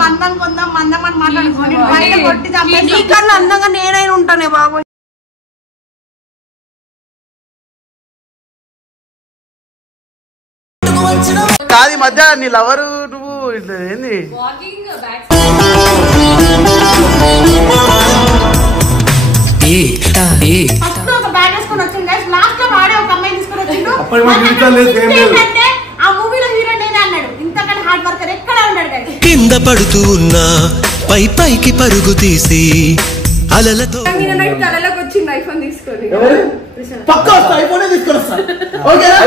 నువ్వు అందంగా ఉందా మందం అని మాట్లాడుకోండి నీకన్నా అందంగా నేనైనా ఉంటానే బాబు. కాదు మధ్య నీ లవరు నువ్వు ఏంది ఒక బ్యాగ్ వేసుకొని వచ్చింది గైస్. లాస్ట్ లో వాడే ఒక అమ్మాయి తీసుకొని వచ్చిండు. ఆ మూవీలో హీరో నేనే అన్నాడు. ఇంతకంటే హార్డ్ వర్కర్ ఎక్కడ ఉన్నాడు గైస్. కింద పడుతూ ఉన్నా పై పైకి పరుగు తీసి అలలతో తలలోకి వచ్చింది ఐఫోన్ తీసుకొని. పక్కా వస్తా, ఐఫోనే తీసుకొని వస్తా. ఓకేనా?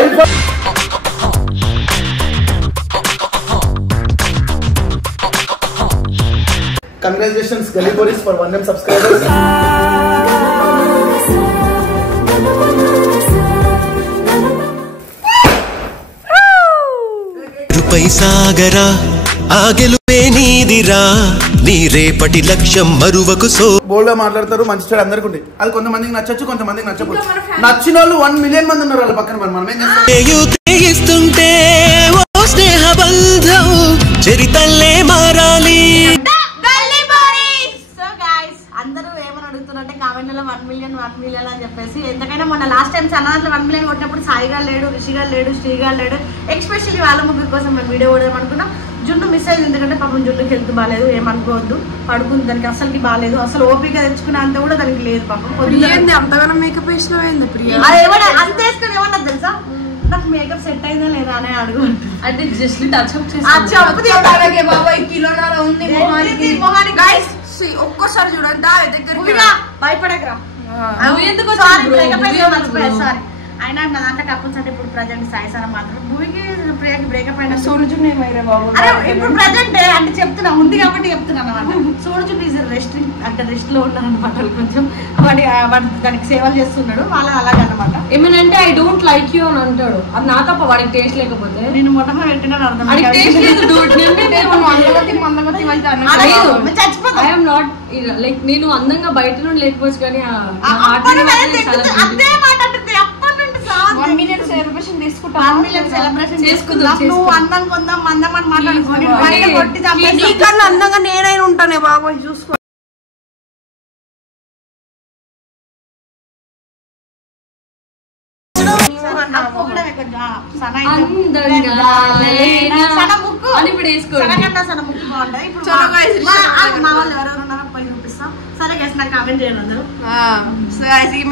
Congratulations Gully Boys for 1 million subscribers. రూపై సాగరా ఆగెలుపే నీదిరా నీ రేపటి లక్ష్యం మరువకు సో బోల్డ్గా మాట్లాడతారు, మంచి చెడు అందరికి ఉంటాయి. అది కొంతమందికి నచ్చచ్చు, కొంతమందికి నచ్చకూడదు. నచ్చిన వాళ్ళు 1 million మంది ఉన్నారు వాళ్ళ పక్కన. మనం ఏం చేస్తుంటే ఓ స్నేహ బంధం చరితల్లే మారాలి. అందరూ ఏమని అడుగుతున్నారంటే కామెంట్లో 1 million అని చెప్పేసి. ఎందుకంటే మొన్న లాస్ట్ టైం సన్నదాంట్లో 1 million కొట్టినప్పుడు సాయిగా లేడు, రిషిగా లేడు, శ్రీగా లేడు. ఎక్స్పెషల్లీ వాళ్ళ ముగ్గురు కోసం మేము వీడియో కొడదాం అనుకున్నాం. జున్ను మిస్ అయింది, ఎందుకంటే పాపం జున్నుకి హెల్త్ బాగాలేదు, ఏమనుకోవద్దు. పడుకుంది, దానికి అసలుకి బాగాలేదు. అసలు ఓపిక తెచ్చుకునే అంత కూడా దానికి లేదు పాపం. అంతగానో మేకప్ వేసినా అంత వేసుకుని ఏమన్నా తెలుసా, నాకు మేకప్ సెట్ అయిందా లేదా అని అడుగు. అంటే జస్ట్ టచ్ ఒక్కసారి చూడండి భయపడకరా. సారీ అయినా నా దాంట్లో కపుల్స్ అంటే ఇప్పుడు ప్రజెంట్ సాయిసారా మాత్రం. భూమికి ప్రియాకి బ్రేకప్ అయినా సోనుజున్నే అరే ఇప్పుడు ప్రజెంట్ అంటే చెప్తున్నా, ఉంది కాబట్టి చెప్తున్నాను అనమాట. సోనుజున్ ఈజ్ రెస్ట్, అంటే రెస్ట్ లో ఉన్నాను అనమాట. కొంచెం వాడి దానికి సేవలు చేస్తున్నాడు వాళ్ళ అలాగనమాట. ఏమనంటే ఐ డోంట్ లైక్ యూ అని అంటాడు. అది నా తప్ప, వాడికి టేస్ట్ లేకపోతే. నేను మొట్టమొదటి పెట్టినాను అర్థం లైక్ నేను అందంగా బయట నుండి లేకపోవచ్చు కానీ అదే మాట అంటుంది. అప్పటి నుండి 1 million సెలబ్రేషన్ చేసుకుంటాం. నువ్వు అందంగా ఉందా మందం అని మాట్లాడుకోండి. నీకన్నా అందంగా నేనైనా ఉంటానే బాబు. చూసుకో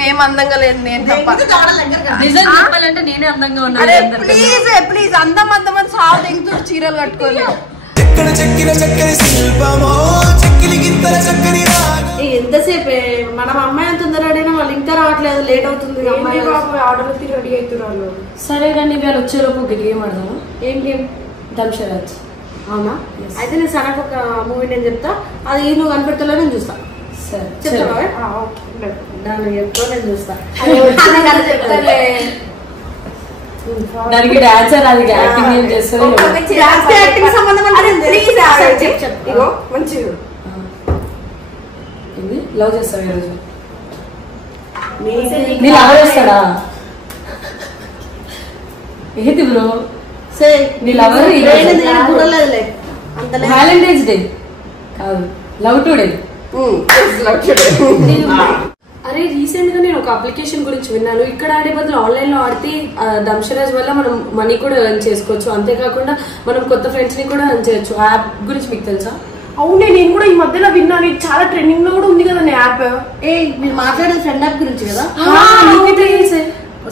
మేము అందంగా లేదు. నేను చెప్పాలంటే నేనే అందంగా ఉన్నాను. ప్లీజ్ అందం అని సాగు తెగుతూ చీరలు కట్టుకోలేదు. ఎంతసేపే మనం అమ్మాయి అంత తొందరడైనా వాళ్ళు ఇంకా రావట్లేదు, లేట్ అవుతుంది. అమ్మాయి ఆర్డర్లో రెడీ అవుతున్నారు. సరే కానీ వాళ్ళు వచ్చేలోపు ఒక గేమ్ ఆడదాము. ఏం గేమ్? దంశరాజ్. అవునా? అయితే నేను సనకు ఒక మూవీ నేను చెప్తా, అది నువ్వు కనిపెడతాలో నేను చూస్తా. సరే చెప్తావా? దాన్ని చెప్తా, నేను చూస్తా. దానికి డాన్సర్ అది యాక్టింగ్ ఏం చేస్తారు. లవ్ చేస్తావు ఈరోజు? నీ లవ్ చేస్తాడా? ఏంటి బ్రో నీ లవర్? వ్యాలంటైన్స్ డే కాదు, లవ్ టుడే. అరే రీసెంట్ గా నేను ఒక అప్లికేషన్ గురించి విన్నాను. ఇక్కడ ఆడే బదులు ఆన్లైన్ లో ఆడితే దంశరాజ్ వల్ల మనం మనీ కూడా ఎర్న్ చేసుకోవచ్చు. అంతేకాకుండా మనం కొత్త ఫ్రెండ్స్ ని కూడా ఎర్న్ చేయొచ్చు. ఆ యాప్ గురించి మీకు తెలుసా? అవునే, నేను కూడా ఈ మధ్యలో విన్నాను. చాలా ట్రెండింగ్ లో కూడా ఉంది కదా యాప్. మీరు మాట్లాడేది ఫ్రెండ్ యాప్ గురించి కదా?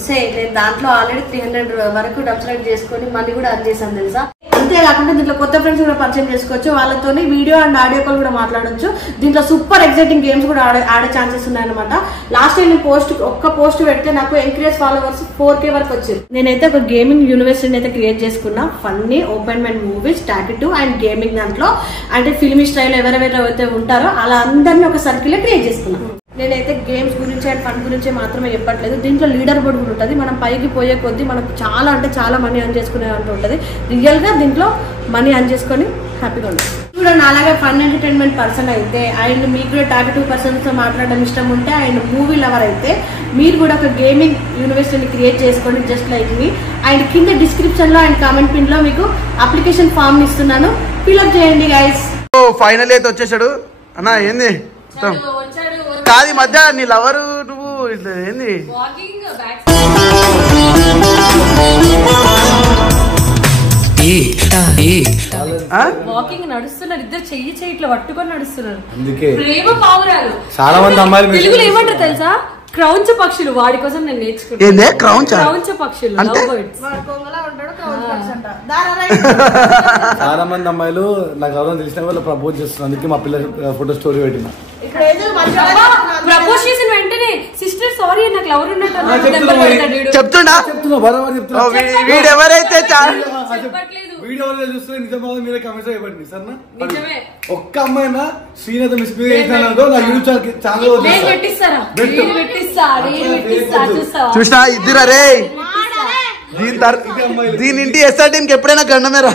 నేను దాంట్లో ఆల్రెడీ 300 వరకు డబ్సైడ్ చేసుకుని మనీ కూడా అర్న్ చేశాను తెలుసా. అంతేకాకుండా దీంట్లో కొత్త ఫ్రెండ్స్ కూడా పరిచయం చేసుకోవచ్చు. వాళ్ళతో వీడియో అండ్ ఆడియో కాల్ కూడా మాట్లాడొచ్చు. దీంట్లో సూపర్ ఎగ్జైటింగ్ గేమ్స్ కూడా ఆడే ఛాన్సెస్ ఉన్నాయన్నమాట. లాస్ట్ టైం నేను ఒక్క పోస్ట్ పెడితే నాకు ఎంకరేజ్ ఫాలోవర్స్ 4K వరకు వచ్చింది. నేనైతే ఒక గేమింగ్ యూనివర్సిటీని అయితే క్రియేట్ చేసుకున్నా. Funny open mind movies, tattoo and gaming దాంట్లో అంటే ఫిల్మీ స్టైల్ ఎవరైతే ఉంటారో అలా అందరినీ ఒక సర్కిల్ క్రియేట్ చేసుకున్నా. నేనైతే గేమ్స్ గురించి అండ్ ఫన్ గురించి మాత్రమే చెప్పట్లేదు. దీంట్లో లీడర్ బోర్డ్ కూడా ఉంటుంది. మనం పైకి పోయే కొద్దీ మనకు చాలా అంటే చాలా మనీ అర్న్ చేసుకునే అంటూ ఉంటుంది. రియల్ గా దీంట్లో మనీ అర్న్ చేసుకొని హ్యాపీగా ఉంటుంది. చూడండి, అలాగే ఫన్ ఎంటర్టైన్మెంట్ పర్సన్ అయితే అండ్ మీకు కూడా టాటూ పర్సన్స్ తో మాట్లాడడం ఇష్టం ఉంటే అండ్ మూవీ లవర్ అయితే మీరు కూడా ఒక గేమింగ్ యూనివర్సిటీని క్రియేట్ చేసుకోండి జస్ట్ లైక్ మీ. అండ్ కింద డిస్క్రిప్షన్ లో అండ్ కామెంట్ పిన్ లో మీకు అప్లికేషన్ ఫామ్ ఇస్తున్నాను, ఫిల్అప్ చేయండి గైస్. ఫైనల్ అయితే వచ్చేసాడు అన్న. ఏంది కాదు ఈ మధ్య నీ లవరు నువ్వు ఏంది వాకింగ్ నడుస్తున్నారు, ఇద్దరు చెయ్యి ఇట్లా పట్టుకొని నడుస్తున్నారు. అందుకే ప్రేమ పావురాలు. చాలా మంది అమ్మాయిలు తెలుగులో ఏమంటారు తెలుసా? క్రౌంచ పక్షులు. వాడి కోసం నేను నేర్చుకున్నాను. క్రౌంచ పక్షులు, లవ్ బర్డ్స్. చాలా మంది అమ్మాయిలు నాకు ఎవరైనా తెలిసిన వాళ్ళు ప్రపోజ్ చేస్తున్నారు. అందుకే మా పిల్లల ఫోటో స్టోరీ పెట్టిన. ప్రపోజ్ చేసిన వెంటనే సిస్టర్ సారీ నాకు లవర్ ఉన్నట్టు చెప్తున్నా వీడు ఎవరైతే వీడియో చూస్తే నిజమా మీరే కమెంట్స్ ఇవ్వండి సరేనా. ఒక్క అమ్మాయినా శ్రీనాథ్ మిస్బిహేవ్ చేసినారో నా యూట్యూబ్ ఛానల్ చూసినా ఇద్దరు రే దీని ఇంటి ఎస్ఆర్ టీంకి ఎప్పుడైనా గండమేరా.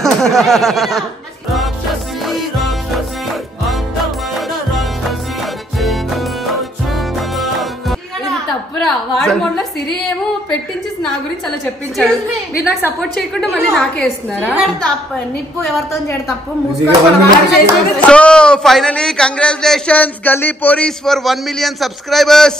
తప్పురా. వాడు మొన్న సిరి ఏమో పెట్టించి నా గురించి అలా చెప్పించాడు. మీరు నాకు సపోర్ట్ చేయకుండా మళ్ళీ నాకే వేస్తున్నారా? నిప్పు ఎవరితో చేయడం తప్పు. సో ఫైనలీ కంగ్రాచులేషన్స్ గల్లీ పోరీస్ ఫర్ 1 million subscribers.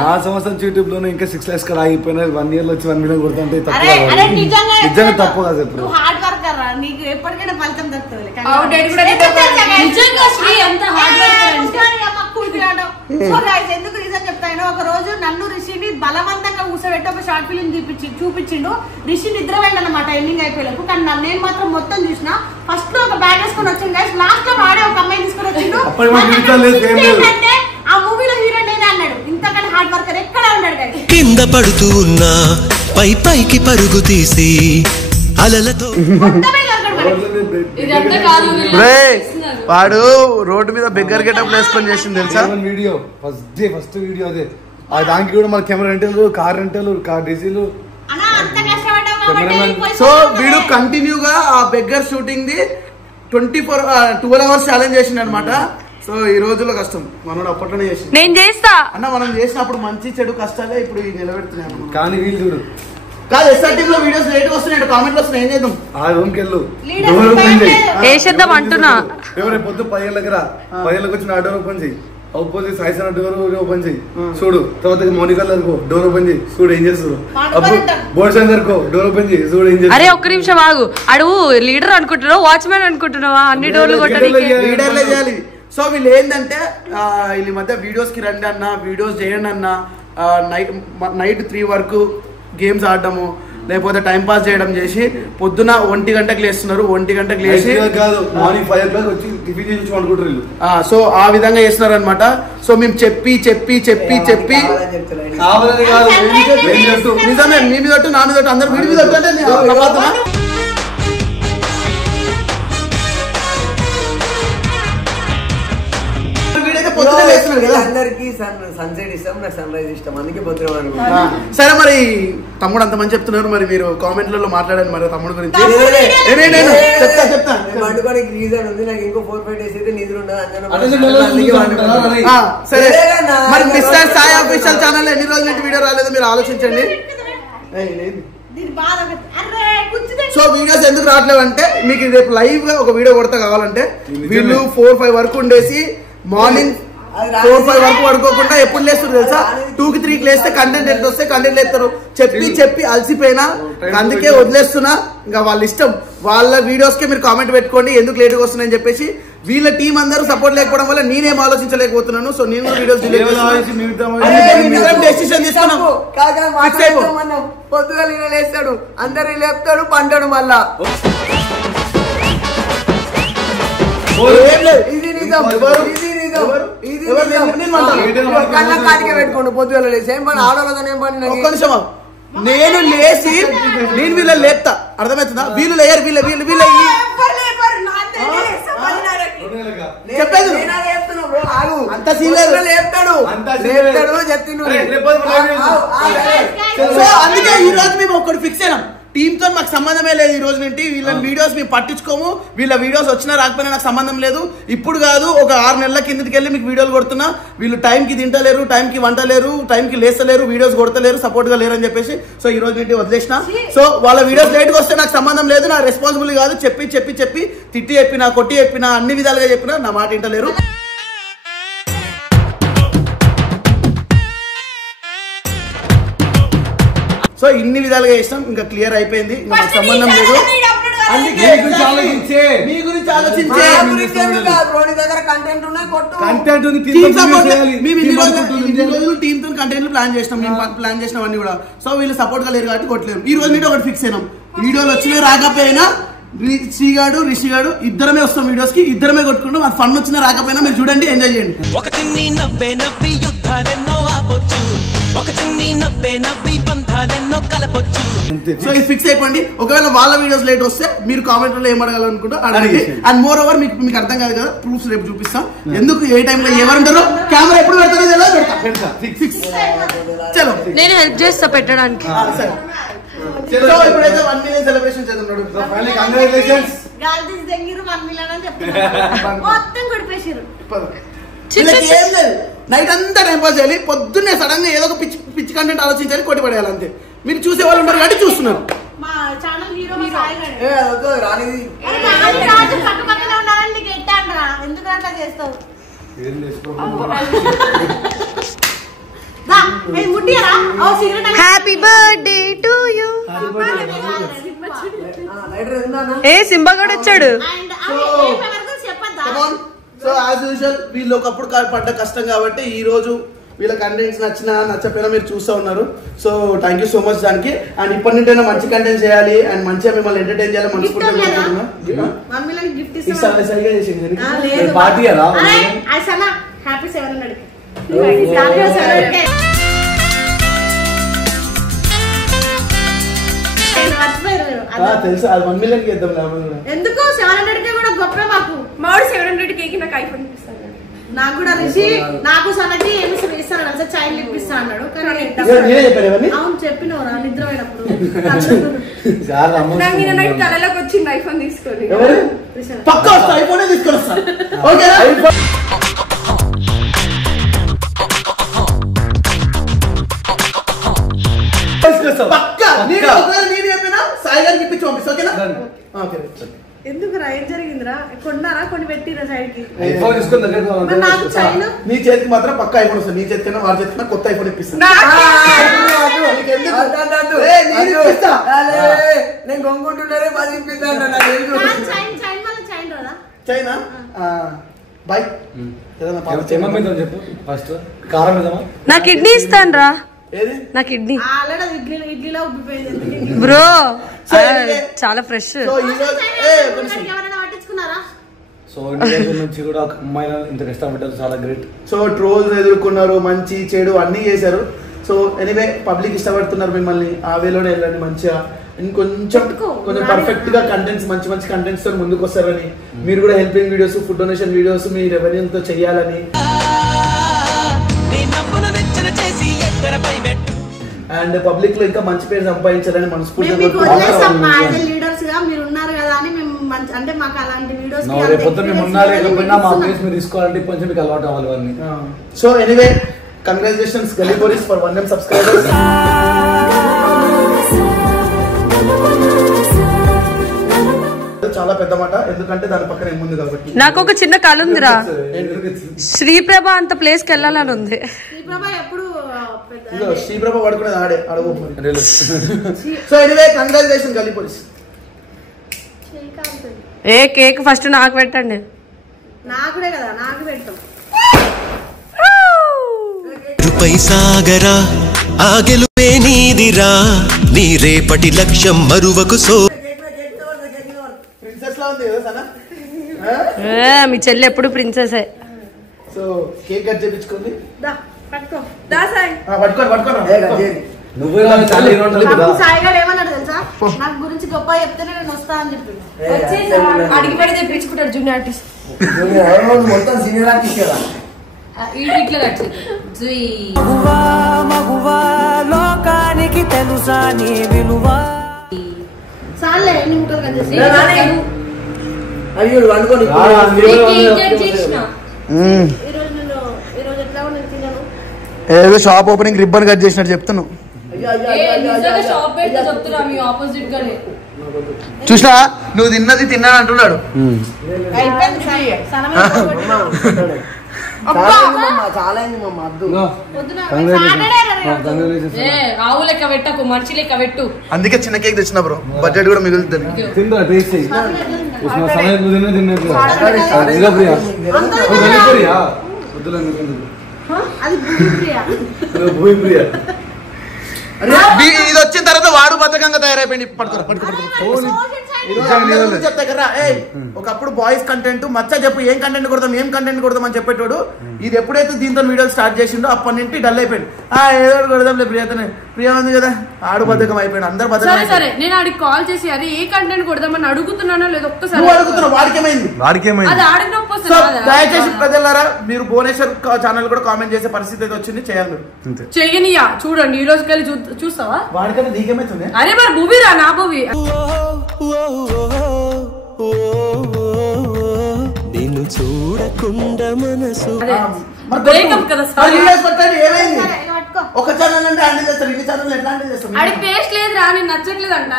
నా సంవత్సరం యూట్యూబ్ లోనే ఇంకా 6 lakhs కదా ఆగిపోయినా 1 year లో వచ్చి 1 million కొడుతుంటే నిజంగా తప్పు కాదు. ఎప్పుడు హార్డ్ వర్కర్ రా, నీకు ఎప్పటికైనా ఫలితం దక్కుతుంది. ఎందుకు రీజన్ చెప్తాను. ఒక రోజు నన్ను రిషిని బలవంతంగా కూర్చోబెట్టి ఒక షార్ట్ ఫిలిం చూపించిండు. రిషి నిద్ర వెళ్ళనమాట ఎండింగ్ అయిపోయేలకు. కానీ నేను మాత్రం మొత్తం చూసిన. ఫస్ట్ లో ఒక బ్యాగ్ వేసుకొని వచ్చింది, లాస్ట్ లో వాడే ఒక అమ్మాయి తీసుకొని వచ్చిండు. ఆ మూవీలో హీరో నేనే అన్నాడు. ఇంతకన్నా హార్డ్ వర్కర్ ఎక్కడ ఉన్నాడు కానీ. కింద పడుతూ ఉన్నా పైకి పరుగు తీసి అలలతో వాడు రోడ్డు మీద బెగ్గర్ గెటప్ వేసుకొని చేసింది తెలుసా. వీడియో ఫస్ట్ వీడియో అదే. దానికి కూడా మన కెమెరా రెంటలు, కార్ రెంటలు, కార్ డీజిల్. సో వీడు కంటిన్యూగా ఆ beggar shooting the 12 hours challenge చేసిండు అనమాట. సో ఈ రోజుల్లో కష్టం మనోడు అప్పట్లోనే చేసి నేను చేస్తా అన్న. మనం చేసినప్పుడు మంచి చెడు కష్టాలే ఇప్పుడు నిలబెడుతున్నాము. కానీ వీళ్ళు చూడు కాదు ఎస్ఆర్టీ లో వీడియోస్ లేట్ వస్తున్నాయి, కామెంట్లు వస్తున్నాయి. ఏం చేద్దాం? ఆ రూమ్ కి వెళ్ళు, వేసేద్దాం అంటున్నా. పొద్దు 10 గంటలకు రా, 10 గంటలకు వచ్చి నా డోర్ ఓపెన్ చేయి. Opposite Sai sir door open చేయి చూడు. తర్వాత మోనికా డోర్ ఓపెన్ చేయి చూడు ఏం చేస్తారు. బోర్డ్స్ అందరికో డోర్ ఓపెన్ చేయి చూడు ఏం చేస్తారు. అరే ఒక్క నిమిషం ఆగు. అడుగు లీడర్ అనుకుంటున్నావు, వాచ్మెన్ అనుకుంటున్నావా? అన్ని డోర్లు లీడర్లే చేయాలి. సో వీళ్ళు ఏంటంటే వీళ్ళ మధ్య వీడియోస్ కి రండి అన్న, వీడియోస్ చేయండి అన్న, నైట్ 3 వరకు గేమ్స్ ఆడటము లేకపోతే టైం పాస్ చేయడం చేసి పొద్దున 1 గంటకు లేస్తున్నారు. 1 గంటకు లేచి మార్నింగ్ 5 o'clock వచ్చి టిఫిన్ చేసి అనుకుంటారు. సో ఆ విధంగా చేస్తున్నారు అనమాట. సో మేము చెప్పి నిజమే మీ మీద నా మీద అందరు వీడి మీద అందరికి సన్సెట్ ఇష్టం, నాకు సన్ రైజ్ ఇష్టం, అందుకే పొద్దున. సరే మరి తమ్ముడు అంత మంది చెప్తున్నారు, మరి మీరు కామెంట్లలో మాట్లాడండి మరి తమ్ముడు గురించి. వండుకోవడానికి రీజన్ ఉంది, నాకు ఇంకో 4-5 days అయితే నిద్ర ఉండదు. సరే మరి మిస్టర్ సాయి ఆఫీషియల్ ఛానల్ ఎన్ని రోజుల నుంచి వీడియో రాలేదు మీరు ఆలోచించండి. సో వీడియోస్ ఎందుకు రావట్లేవు అంటే మీకు రేపు లైవ్ గా ఒక వీడియో కొడతా కావాలంటే వీళ్ళు 4-5 వరకు ఉండేసి మార్నింగ్ 4-5 వరకు పడుకోకుండా ఎప్పుడు లేస్తారు తెలుసా? 2కి 3కి లేస్తే కంటెంట్ ఎంత వస్తే కంటెంట్ లేస్తారు. చెప్పి అలసిపోయినా అందుకే వదిలేస్తున్నా. ఇంకా వాళ్ళ ఇష్టం, వాళ్ళ వీడియోస్ కి మీరు కామెంట్ పెట్టుకోండి ఎందుకు లేట్ గా వస్తున్నాయని చెప్పేసి. వీళ్ళ టీం అందరూ సపోర్ట్ లేకపోవడం వల్ల నేనేం ఆలోచించలేకపోతున్నాను. సో నేను వీడియోస్ డెసిషన్ తీసుకున్నాను. పొద్దుగా లేస్తాడు, అందరు లేపుతాడు, పంటాడు. మళ్ళా ఇది నిజం, కళ్ళ కాటికే పెట్టుకోండి. పొద్దుగా లేచి ఏం పని ఆడవాళ్ళతో ఏం పని. ఒక్క నిమిషం, నేను లేచి నేను వీళ్ళ లేపుతా, అర్థమవుతుందా? వీళ్ళు లేయరు, వీళ్ళ చెప్పేది అంత సీన్ లేదు. సో అందుకే ఈ రోజు మేము ఒక్కటి ఫిక్స్ అయినాం. టీమ్ తో మాకు సంబంధమే లేదు. ఈ రోజు నుండి వీళ్ళ వీడియోస్ మేము పట్టించుకోము. వీళ్ళ వీడియోస్ వచ్చినా రాకపోయినా నాకు సంబంధం లేదు. ఇప్పుడు కాదు, ఒక 6 నెలల కిందకి వెళ్ళి మీకు వీడియోలు కొడుతున్నా. వీళ్ళు టైంకి తింటలేరు, టైంకి వంటలేరు, టైంకి లేస్తలేరు, వీడియోస్ కొడతలేరు, సపోర్ట్ గా లేరు అని చెప్పేసి సో ఈ రోజు నుండి వదిలేసిన. సో వాళ్ళ వీడియోస్ లేట్గా వస్తే నాకు సంబంధం లేదు, నా రెస్పాన్సిబిలిటీ కాదు. చెప్పి చెప్పి చెప్పి తిట్టి చెప్పినా, కొట్టి చెప్పినా, అన్ని విధాలుగా చెప్పినా నా మాట వింటలేరు. సో ఇన్ని విధాలుగా చేసినాం, ఇంకా క్లియర్ అయిపోయింది, ఇంకా మాకు సంబంధం లేదు. అందుకే మీ గురించి ఆలోచించే టీమ్ తో కంటెంట్ ప్లాన్ చేసినాం, మేము ప్లాన్ చేసినాం అన్ని కూడా. సో వీళ్ళు సపోర్ట్ గా లేరు కాబట్టి కొట్టలేరు. ఈ రోజు నుండి ఒకటి ఫిక్స్ అయినాం, వీడియోలు వచ్చినా రాకపోయినా శ్రీగాడు రిషిగాడు ఇద్దరమే వస్తాం వీడియోస్ కి, ఇద్దరమే కొట్టుకుంటాం. అది ఫన్ వచ్చినా రాకపోయినా మీరు చూడండి, ఎంజాయ్ చేయండి. సో ఇది ఫిక్స్ అయిపోండి. ఒకవేళ వాళ్ళ వీడియోస్ లేట్ వస్తే మీరు కామెంట్ లో ఏం అడగాలనుకుంటో అడగండి. అండ్ మోర్ ఓవర్ మీకు అర్థం కాదు కదా, ప్రూఫ్స్ రేపు చూపిస్తాం. ఎందుకు ఏ టైంలో ఎవరుంటారో, కెమెరా ఎప్పుడు పెడతారో పెడతా. చలో నేను హెల్ప్ చేస్తా పెట్టడానికి. సో ఇప్పుడైతే 1 million సెలబ్రేషన్ చేస్తున్నాడు. ఏం లేదు, నైట్ అంతా టైం పాస్ చేయాలి. పొద్దున్నే సడన్ గా ఏదో ఒక పిచ్చి కంటెంట్ ఆలోచించాలి, కొట్టి పడేయాలి అంతే. మీరు చూసే వాళ్ళు ఉన్నారు కాబట్టి చూస్తున్నారు. Happy birthday to you. A Simba కూడా వచ్చాడు. సో యాజ్ యూజువల్ వీళ్ళు ఒకప్పుడు పడ్డ కష్టం కాబట్టి ఈ రోజు వీళ్ళ కంటెంట్స్ నచ్చినా నచ్చపోయినా మీరు చూస్తూ ఉన్నారు. So thank you so much దానికి. అండ్ ఇప్పటి నుండి మంచి కంటెంట్ చేయాలి అండ్ మంచిగా మిమ్మల్ని ఎంటర్టైన్ చేయాలి. తెలుసు, అది 1 million కి ఇద్దాం. ఎందుకు 700 కే కూడా గొప్ప. మాకు మాడు 700 కేకి నాకు ఐఫోన్ ఇస్తాను. నాకు కూడా రిషి నాకు సనకి ఏమి ఇస్తాను సార్, చైల్డ్ ఇప్పిస్తా అన్నాడు. కానీ అవును చెప్పినవరా నిద్ర పోయినప్పుడు కళలోకి వచ్చింది ఐఫోన్ తీసుకొని. పక్కా ఐఫోన్ తీసుకొని వస్తా. ఓకే పక్కా నేను చెప్పినా సాయి గారికి ఇప్పించి పంపిస్తా. ఓకేనా? ఓకే. ఎందుకురా ఏం జరిగిందిరా? కొన్నారా కొన్ని పెట్టిరా సైడ్ కి? నీ చేతికి మాత్రం పక్క ఐఫోన్ వస్తుంది. నీ చేతికన్నా వాడి చేతికన్నా కొత్త ఐఫోన్ ఇప్పిస్తాను. నేను గొంగుంటున్నారే బాగా ఇప్పిస్తాను. China bye. నా కిడ్నీ ఇస్తాను రా. నా కిడ్నీ బ్రో చాలా ఫ్రెష్. సో ఇండియా నుంచి కూడా ఒక అమ్మాయిలు ఇంత కష్టపడ్డారు, చాలా గ్రేట్. సో ట్రోల్స్ ఎదుర్కొన్నారు, మంచి చెడు అన్ని చేశారు. సో ఎనీవే పబ్లిక్ ఇష్టపడుతున్నారు మిమ్మల్ని, ఆ వేలోనే వెళ్ళండి మంచిగా. ఇంకొంచెం పర్ఫెక్ట్ గా కంటెంట్స్ మంచి మంచి కంటెంట్స్ తో ముందుకు వస్తారని, మీరు కూడా helping videos, food donation videos మీ రెవెన్యూతో చెయ్యాలని, అండ్ పబ్లిక్ లో ఇంకా మంచి పేరు సంపాదించాలని మనస్ఫూర్తిగా లీడర్స్ గా మీరు ఉన్నారు కదా అని మేము అంటే మాకు అలాంటి వీడియోస్ తీసుకోవాలంటే కొంచెం మీకు అలవాటు అవ్వాలి. సో ఎనీవే కంగ్రాచులేషన్స్ గల్లీ పోలీస్ ఫర్ 1 million సబ్స్క్రైబర్స్. చాలా పెద్ద మాట, ఎందుకంటే దాని పక్కన ఏముంది కాబట్టి. నాకు ఒక చిన్న కళ ఉందిరా, శ్రీప్రభ అంత ప్లేస్ కి వెళ్ళాలని ఉంది. శ్రీప్రభ పడుకునేది ఆడే అడగ. సో ఎనీవే కంగ్రాచులేషన్ గల్లీ పోలీస్. ఏ కేక్ ఫస్ట్ నాకు పెట్టండి. నాకుడే కదా, నాకు పెట్టాం. సాగరా ఆ గెలుపే నీదిరా, నీ రేపటి లక్ష్యం మరువకు. సో మీ చెల్లి ఎప్పుడు ప్రిన్సెస్. సో కేక్ కట్ చేయించుకోండి. సాయిగారు ఏమన్నాడు తెలుసా, నాకు గురించి గొప్ప చెప్తేనే నేను వస్తా అని చెప్పి అడిగి పడి తెప్పించుకుంటాడు జూనియర్ ఆర్టిస్ట్. మొత్తం సీనియర్ ఆర్టిస్ట్ కదా. ఇట్లా లోకానికి తెలుసా నీ విలువ. చాలే ఎన్ని ముక్కలు కట్ చేసి అవి వండుకొని ఈరోజు ఎట్లా నేను తినను. ఏదో షాప్ ఓపెనింగ్ రిబ్బన్ కట్ చేసినట్టు చెప్తున్నావు. చూసినా నువ్వు తిన్నది తిన్నా అంటున్నాడు. చాలా అయింది మా అద్దు. రావు లెక్క పెట్టకు, మంచి లెక్క పెట్టు. అందుకే చిన్న కేక్ తెచ్చిన బ్రో, బడ్జెట్ కూడా మిగులుతుంది. ఇది వచ్చిన తర్వాత వాడు బద్ధకంగా తయారైపోయింది. ఒకప్పుడు బాయ్స్ కంటెంట్ మచ్చ చెప్పు ఏం కంటెంట్ కొడదాం అని చెప్పేటోడు. ఇది ఎప్పుడైతే దీంతో వీడియోలు స్టార్ట్ చేసిండో అప్పటి నుంచి డల్ అయిపోయింది. ఏదో కొడదాంలే ప్రియతనే, ప్రియ ఉంది కదా, ఆడు బద్ధకం అయిపోయాడు. అందరు బద్ధకం. సరే నేను ఆడికి కాల్ చేసి అది ఏ కంటెంట్ కొడదామని అడుగుతున్నానో లేదు ఒక్కసారి అడుగుతున్నావు. వాడికేమైంది? దయచేసి ప్రజలారా మీరు భువనేశ్వర్ ఛానల్ కూడా కామెంట్ చేసే పరిస్థితి అయితే వచ్చింది. చేయాలి మీరు చెయ్యనియా. చూడండి ఈ రోజుకి వెళ్ళి చూస్తావా? వాడికైతే నీకేమైతుంది? అరే మరి మూవీ రా, నా మూవీ. నిన్ను చూడకుండా మనసు బ్రేకప్ కదా. ఏమైంది? ఒక ఛానల్ అంటే హ్యాండిల్ చేస్తారు, ఇన్ని ఛానల్ ఎట్లా హ్యాండిల్ చేస్తారు? ఆడికి టేస్ట్ లేదురా, నేను నచ్చట్లేదంట.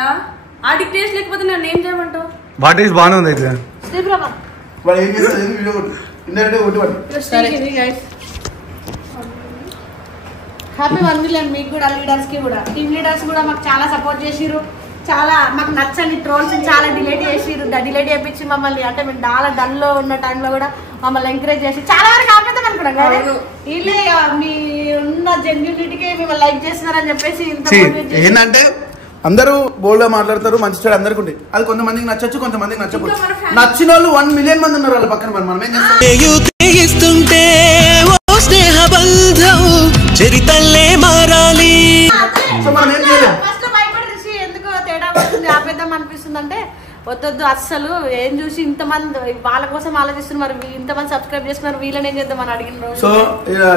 ఆడికి టేస్ట్ లేకపోతే నన్ను ఏం చేయమంటావు? వాట్ ఈస్ బాగానే ఉంది అయితే. వాడు ఏం చేస్తారు? వీడియో హ్యాపీ 1 మిలియన్ మీకు కూడా, లీడర్స్ కి కూడా. టీమ్ లీడర్స్ కూడా మాకు చాలా సపోర్ట్ చేసిరు. చాలా మాకు నచ్చని ట్రోల్స్ చాలా డిలీట్ చేసిరు. డిలీట్ చేయించి మమ్మల్ని, అంటే మేము చాలా డల్ లో ఉన్న టైంలో కూడా మమ్మల్ని ఎంకరేజ్ చేసి చాలా వరకు ఆపేద్దాం అనుకున్నాం కదా. వీళ్ళే మీ ఉన్న జెన్యూనిటీకి మిమ్మల్ని లైక్ చేస్తున్నారని చెప్పేసి ఏంటంటే అందరూ బోల్డ్ గా మాట్లాడతారు, మంచి చెడు అందరికి ఉంటుంది. అది కొంతమందికి నచ్చచ్చు, కొంతమందికి నచ్చకూడదు. నచ్చిన వాళ్ళు 1 మిలియన్ మంది ఉన్నారు వాళ్ళ పక్కన. మనం ఏం చేస్తాం? చరితల్లే మారాలి. సో మనం ఏం చేయలేం. ఫస్ట్ భయపడేసి ఎందుకు తేడా పడుతుంది ఆపేద్దాం అనిపిస్తుంది. అంటే వద్దొద్దు అస్సలు. ఏం చూసి ఇంతమంది వాళ్ళ కోసం ఆలోచిస్తున్నారు, ఇంతమంది సబ్స్క్రైబ్ చేసుకున్నారు, వీళ్ళని ఏం చేద్దామని అడిగిన రోజు. సో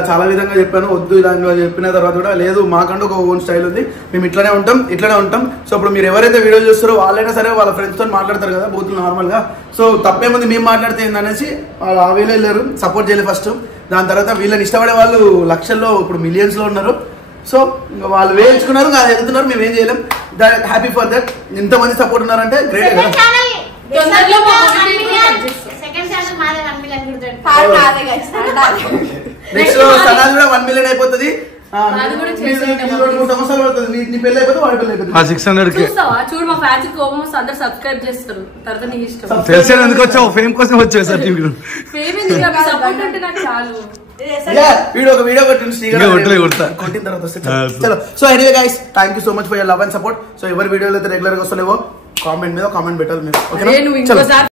చాలా విధంగా చెప్పాను, వద్దు ఇలా చెప్పిన తర్వాత కూడా లేదు, మాకంటూ ఒక ఓన్ స్టైల్ ఉంది, మేము ఇట్లానే ఉంటాం. సో ఇప్పుడు మీరు ఎవరైతే వీడియో చూస్తారో వాళ్ళైనా సరే వాళ్ళ ఫ్రెండ్స్ తో మాట్లాడతారు కదా బూతులు నార్మల్ గా. సో తప్పేముంది మేము మాట్లాడితే ఏందనేసి వాళ్ళు ఆ వీళ్ళు వెళ్ళారు, సపోర్ట్ చేయలేదు ఫస్ట్. దాని తర్వాత వీళ్ళని ఇష్టపడే వాళ్ళు లక్షల్లో, ఇప్పుడు మిలియన్స్ లో ఉన్నారు. సో ఇంకా వాళ్ళు వేయించుకున్నారు, అది ఎదుగుతున్నారు, మేము ఏం చేయలేం. Happy for that. ఇంతమంది సపోర్ట్ ఉన్నారంటే గ్రేట్ కదా. నెక్స్ట్ సనాజ్ కూడా 1 మిలియన్ అయిపోతుంది. 3 సంవత్సరాలు పడుతుంది. నీ పెళ్లి అయిపోతే వాడి పెళ్లి అయిపోతుంది. 600 చూడు మా ఫ్యాన్స్ కోపం వస్తే అందరు సబ్స్క్రైబ్ చేస్తారు. తర్వాత నీ ఇష్టం. తెలిసేది ఎందుకు వచ్చావు? ఫేమ్ కోసం వచ్చావు సార్. సపోర్ట్ అంటే నాకు చాలు. వీడియో కొట్టిన తర్వాత చలో. So anyway guys, thank you so much for your love and support. So ఎవరి వీడియోలు అయితే రెగ్యులర్ గా వస్తలేవో కామెంట్ మీద కామెంట్ పెట్టాలి మీరు. ఓకేనా?